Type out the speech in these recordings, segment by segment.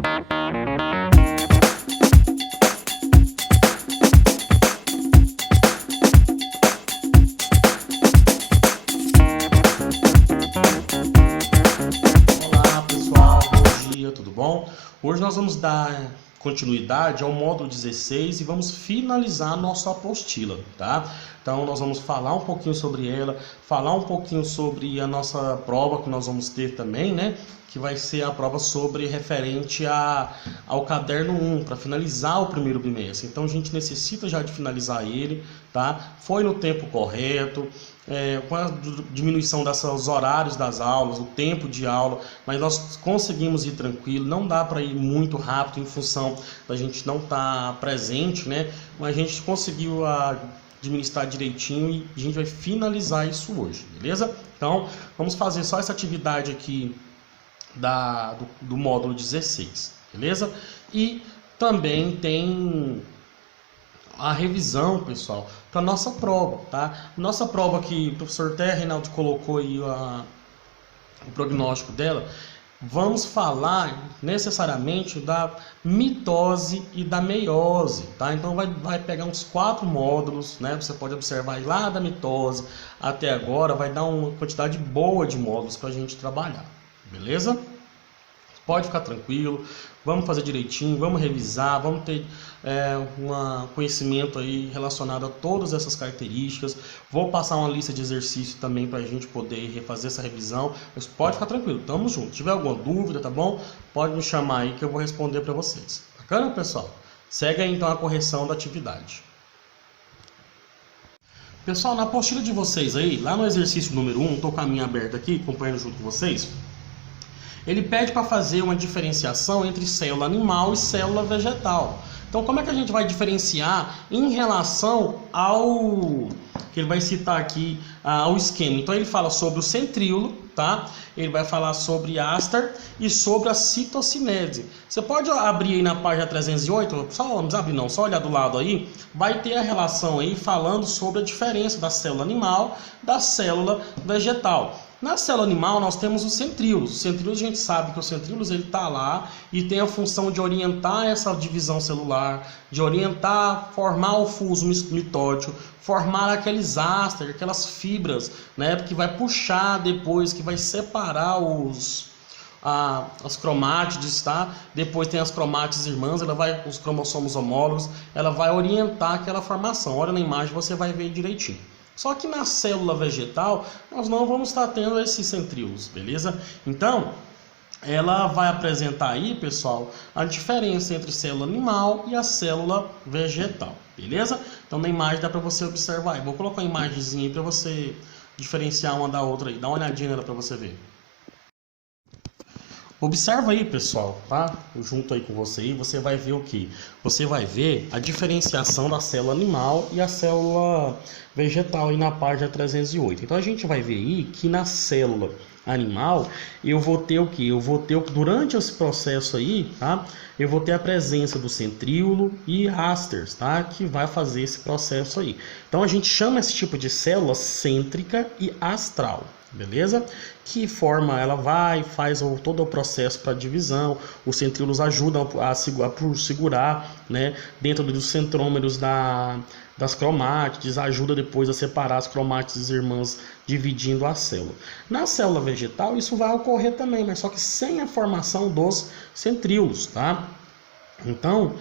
Olá pessoal, bom dia, tudo bom? Hoje nós vamos dar continuidade ao módulo 16 e vamos finalizar a nossa apostila, tá? Então nós vamos falar um pouquinho sobre ela, falar um pouquinho sobre a nossa prova que nós vamos ter também, né? Que vai ser a prova sobre referente ao caderno 1, para finalizar o primeiro bimestre. Então a gente necessita já de finalizar ele, tá? Foi no tempo correto, com a diminuição desses horários das aulas, o tempo de aula, mas nós conseguimos ir tranquilo, não dá para ir muito rápido em função da gente não estar presente, né? Mas a gente conseguiu administrar direitinho e a gente vai finalizar isso hoje, beleza? Então, vamos fazer só essa atividade aqui do módulo 16, beleza? E também tem a revisão, pessoal, para nossa prova, tá? Nossa prova que o professor Terra Reinaldo colocou aí o prognóstico dela, vamos falar necessariamente da mitose e da meiose, tá? Então vai pegar uns 4 módulos, né? Você pode observar aí lá da mitose até agora, vai dar uma quantidade boa de módulos para a gente trabalhar, beleza? Pode ficar tranquilo, vamos fazer direitinho, vamos revisar, vamos ter um conhecimento aí relacionado a todas essas características. Vou passar uma lista de exercícios também para a gente poder refazer essa revisão, mas pode ficar tranquilo, tamo junto. Se tiver alguma dúvida, tá bom? Pode me chamar aí que eu vou responder para vocês. Bacana, pessoal? Segue aí então a correção da atividade. Pessoal, na apostila de vocês aí, lá no exercício número 1, estou com a minha aberta aqui, acompanhando junto com vocês. Ele pede para fazer uma diferenciação entre célula animal e célula vegetal. Então, como é que a gente vai diferenciar em relação ao que ele vai citar aqui, ao esquema? Então, ele fala sobre o centríolo, tá? Ele vai falar sobre áster e sobre a citocinese. Você pode abrir aí na página 308, só não precisa abrir não, só olhar do lado aí, vai ter a relação aí falando sobre a diferença da célula animal da célula vegetal. Na célula animal nós temos os centríolos. Os centríolos, a gente sabe que os centríolos ele está lá e tem a função de orientar essa divisão celular, de orientar, formar o fuso mitótico, formar aqueles áster, aquelas fibras, né, que vai puxar depois, que vai separar as cromátides, tá? Depois tem as cromátides irmãs, os cromossomos homólogos, ela vai orientar aquela formação. Olha na imagem, você vai ver direitinho. Só que na célula vegetal, nós não vamos estar tendo esses centríolos, beleza? Então, ela vai apresentar aí, pessoal, a diferença entre célula animal e a célula vegetal, beleza? Então, na imagem dá para você observar. Eu vou colocar uma imagenzinha aí para você diferenciar uma da outra aí. Dá uma olhadinha nela para você ver. Observa aí, pessoal, tá? Junto aí com você aí, você vai ver o que? Você vai ver a diferenciação da célula animal e a célula vegetal aí na página 308. Então a gente vai ver aí que na célula animal eu vou ter o que? Durante esse processo aí, tá? Eu vou ter a presença do centríolo e ásters, tá? Que vai fazer esse processo aí. Então a gente chama esse tipo de célula cêntrica e astral. Beleza? Que forma ela faz todo o processo para divisão. Os centríolos ajudam a segurar, né, dentro dos centrômeros das cromátides, ajuda depois a separar as cromátides irmãs, dividindo a célula. Na célula vegetal isso vai ocorrer também, mas só que sem a formação dos centríolos, tá? Então,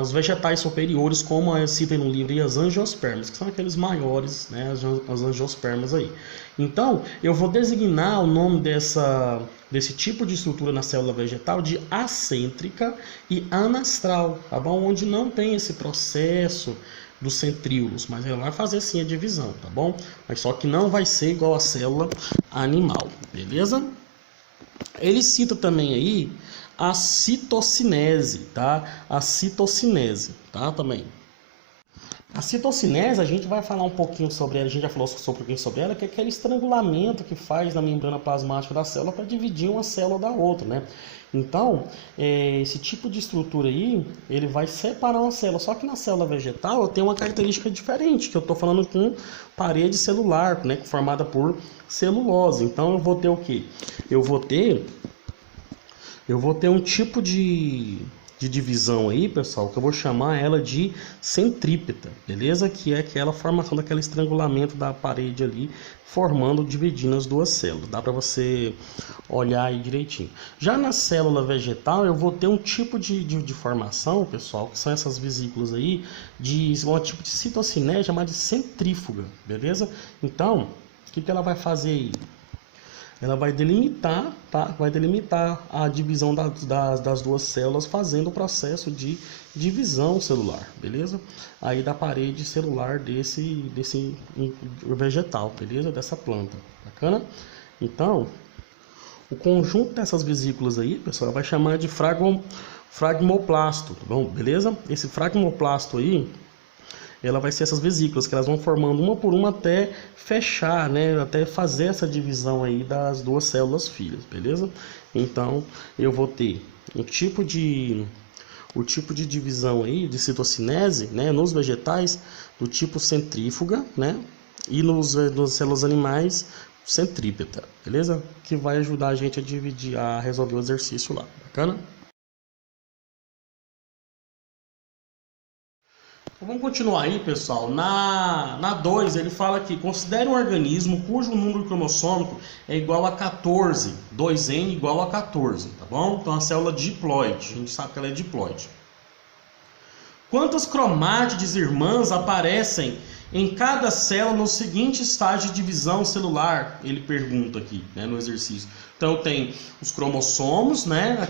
nos vegetais superiores, como cita no livro, as angiospermas, que são aqueles maiores, né, as angiospermas aí. Então, eu vou designar o nome desse tipo de estrutura na célula vegetal de acêntrica e anastral, tá bom? Onde não tem esse processo dos centríolos, mas ela vai fazer sim a divisão, tá bom? Mas só que não vai ser igual a célula animal, beleza? Ele cita também aí a citocinese, tá? A citocinese, tá? Também. A citocinese, a gente vai falar um pouquinho sobre ela, a gente já falou um pouquinho sobre ela, que é aquele estrangulamento que faz na membrana plasmática da célula para dividir uma célula da outra, né? Então, esse tipo de estrutura aí, ele vai separar uma célula, só que na célula vegetal eu tenho uma característica diferente, que eu estou falando com parede celular, né, formada por celulose. Então eu vou ter o quê? Eu vou ter eu vou ter um tipo de divisão aí, pessoal, que eu vou chamar ela de centrípeta, beleza? Que é aquela formação daquele estrangulamento da parede ali, formando, dividindo as duas células. Dá para você olhar aí direitinho. Já na célula vegetal, eu vou ter um tipo de formação, pessoal, que são essas vesículas aí, de um tipo de citocinese chamada de centrífuga, beleza? Então, o que ela vai fazer aí? Ela vai delimitar, tá? Vai delimitar a divisão das duas células, fazendo o processo de divisão celular, beleza? Aí da parede celular desse vegetal, beleza? Dessa planta, bacana? Então, o conjunto dessas vesículas aí, pessoal, vai chamar de fragmoplasto, tá bom? Beleza? Esse fragmoplasto aí, ela vai ser essas vesículas, que elas vão formando uma por uma até fechar, né? Até fazer essa divisão aí das duas células filhas, beleza? Então, eu vou ter o tipo de divisão aí, de citocinese, né? Nos vegetais, do tipo centrífuga, né? E nas células animais, centrípeta, beleza? Que vai ajudar a gente a dividir, a resolver o exercício lá, bacana? Vamos continuar aí, pessoal. Na 2, ele fala que considere um organismo cujo número cromossômico é igual a 14, 2N igual a 14, tá bom? Então, a célula diploide, a gente sabe que ela é diploide. Quantas cromátides irmãs aparecem em cada célula no seguinte estágio de divisão celular? Ele pergunta aqui, né, no exercício. Então, tem os cromossomos, né,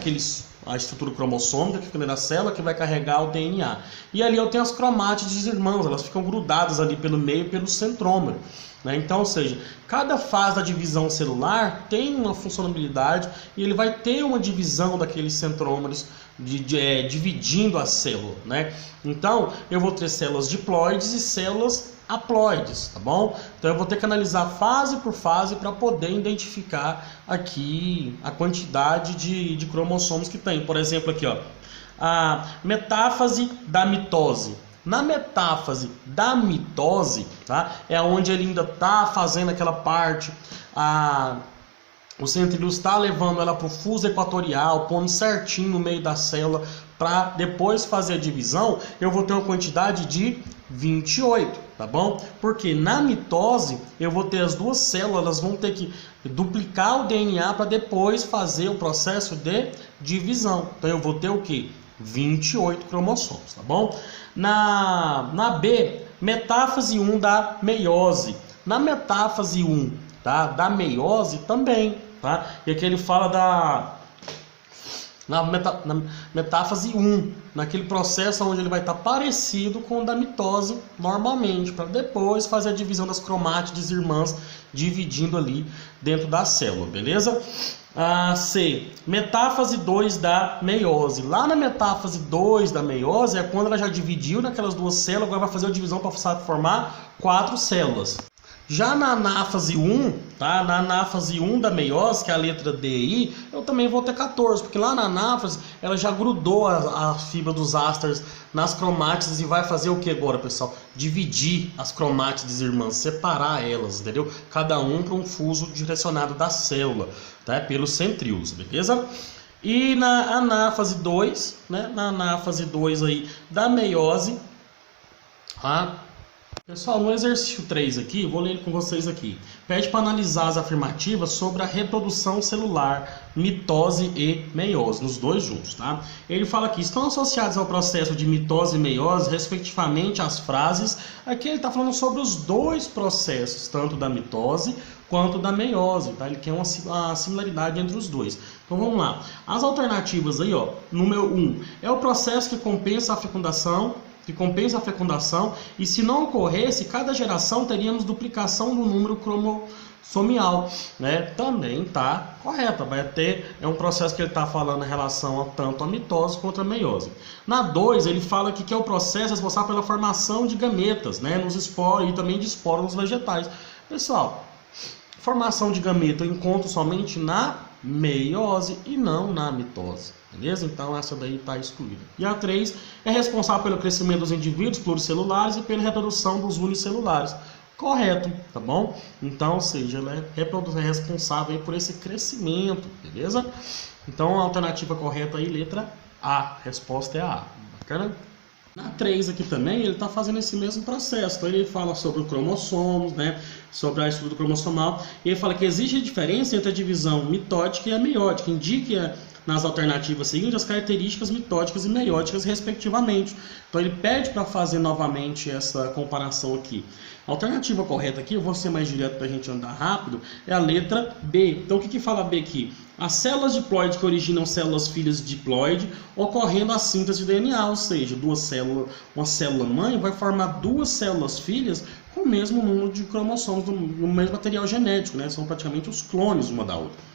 a estrutura cromossômica que fica na célula, que vai carregar o DNA. E ali eu tenho as cromátides irmãs, elas ficam grudadas ali pelo meio, pelo centrômero, né? Então, ou seja, cada fase da divisão celular tem uma funcionalidade e ele vai ter uma divisão daqueles centrômeros, dividindo a célula, né? Então, eu vou ter células diploides e células haploides, tá bom? Então eu vou ter que analisar fase por fase para poder identificar aqui a quantidade de cromossomos que tem. Por exemplo, aqui, ó, a metáfase da mitose. Na metáfase da mitose, tá? É onde ele ainda está fazendo aquela parte, o centríolo está levando ela para o fuso equatorial, pondo certinho no meio da célula, para depois fazer a divisão, eu vou ter uma quantidade de 28, tá bom? Porque na mitose eu vou ter as duas células, elas vão ter que duplicar o DNA para depois fazer o processo de divisão. Então eu vou ter o que? 28 cromossomos, tá bom? Na B, metáfase 1 da meiose. Na metáfase 1, tá, da meiose também, tá? E aqui ele fala na metáfase 1, naquele processo onde ele vai estar parecido com o da mitose normalmente, para depois fazer a divisão das cromátides irmãs, dividindo ali dentro da célula, beleza? C, metáfase 2 da meiose. Lá na metáfase 2 da meiose é quando ela já dividiu naquelas duas células, agora vai fazer a divisão para formar 4 células. Já na anáfase 1, tá? Na anáfase 1 da meiose, que é a letra D aí, eu também vou ter 14, porque lá na anáfase ela já grudou a fibra dos ásteres nas cromátides e vai fazer o que agora, pessoal? Dividir as cromátides irmãs, separar elas, entendeu? Cada um para um fuso direcionado da célula, tá? Pelos centríolos, beleza? E na anáfase 2, né? Na anáfase 2 aí da meiose, tá? Pessoal, no exercício 3 aqui, vou ler com vocês aqui. Pede para analisar as afirmativas sobre a reprodução celular, mitose e meiose, nos dois juntos, tá? Ele fala aqui, estão associados ao processo de mitose e meiose, respectivamente, as frases. Aqui ele está falando sobre os dois processos, tanto da mitose quanto da meiose, tá? Ele quer uma similaridade entre os dois. Então vamos lá. As alternativas aí, ó, número 1, é o processo que compensa a fecundação, e se não ocorresse, cada geração teríamos duplicação do número cromossomial, né? Também está correta, vai ter, é um processo que ele está falando em relação a tanto a mitose quanto a meiose. Na 2, ele fala que é o processo responsável pela formação de gametas, né? Nos esporos e também de esporos nos vegetais. Pessoal, formação de gameta eu encontro somente na meiose e não na mitose. Beleza? Então essa daí está excluída. E a 3 é responsável pelo crescimento dos indivíduos pluricelulares e pela reprodução dos unicelulares. correto, tá bom? Então, ou seja, ela é responsável aí por esse crescimento, beleza? Então, a alternativa correta aí, letra A. A resposta é a A. Bacana? Na 3 aqui também, ele está fazendo esse mesmo processo. Então, ele fala sobre o cromossomos, né? Sobre a estrutura cromossomal. E ele fala que existe a diferença entre a divisão mitótica e a meiótica. Indique nas alternativas seguintes as características mitóticas e meióticas, respectivamente. Então, ele pede para fazer novamente essa comparação aqui. A alternativa correta aqui, eu vou ser mais direto para a gente andar rápido, é a letra B. Então, o que fala B aqui? As células diploide que originam células filhas de diploide, ocorrendo a síntese de DNA, ou seja, uma célula mãe vai formar duas células filhas com o mesmo número de cromossomos, do mesmo material genético, né? São praticamente os clones uma da outra.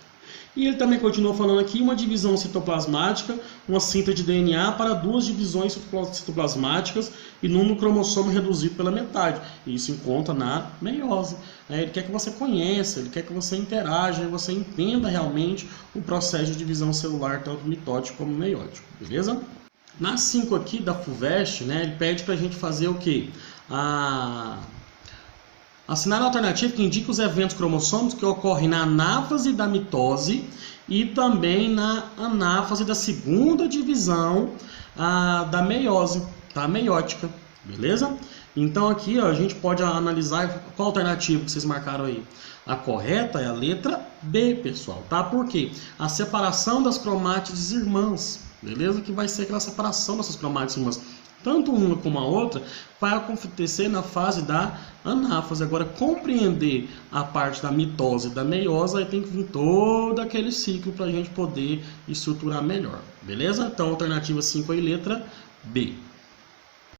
E ele também continua falando aqui uma divisão citoplasmática, uma síntese de DNA para duas divisões citoplasmáticas e número cromossomo reduzido pela metade. E isso encontra na meiose. Ele quer que você conheça, ele quer que você interaja, que você entenda realmente o processo de divisão celular, tanto mitótico como meiótico. Beleza? Na 5 aqui da FUVEST, né, ele pede para a gente fazer o quê? Assinar a alternativa que indica os eventos cromossômicos que ocorrem na anáfase da mitose e também na anáfase da segunda divisão da meiose, tá? Meiótica, beleza? Então aqui ó, a gente pode analisar qual alternativa que vocês marcaram aí. A correta é a letra B, pessoal, tá? Por quê? A separação das cromátides irmãs, beleza? Que vai ser aquela separação dessas cromátides irmãs. Tanto uma como a outra vai acontecer na fase da anáfase. Agora, compreender a parte da mitose e da meiose, aí tem que vir todo aquele ciclo para a gente poder estruturar melhor. Beleza? Então, alternativa 5 aí, letra B.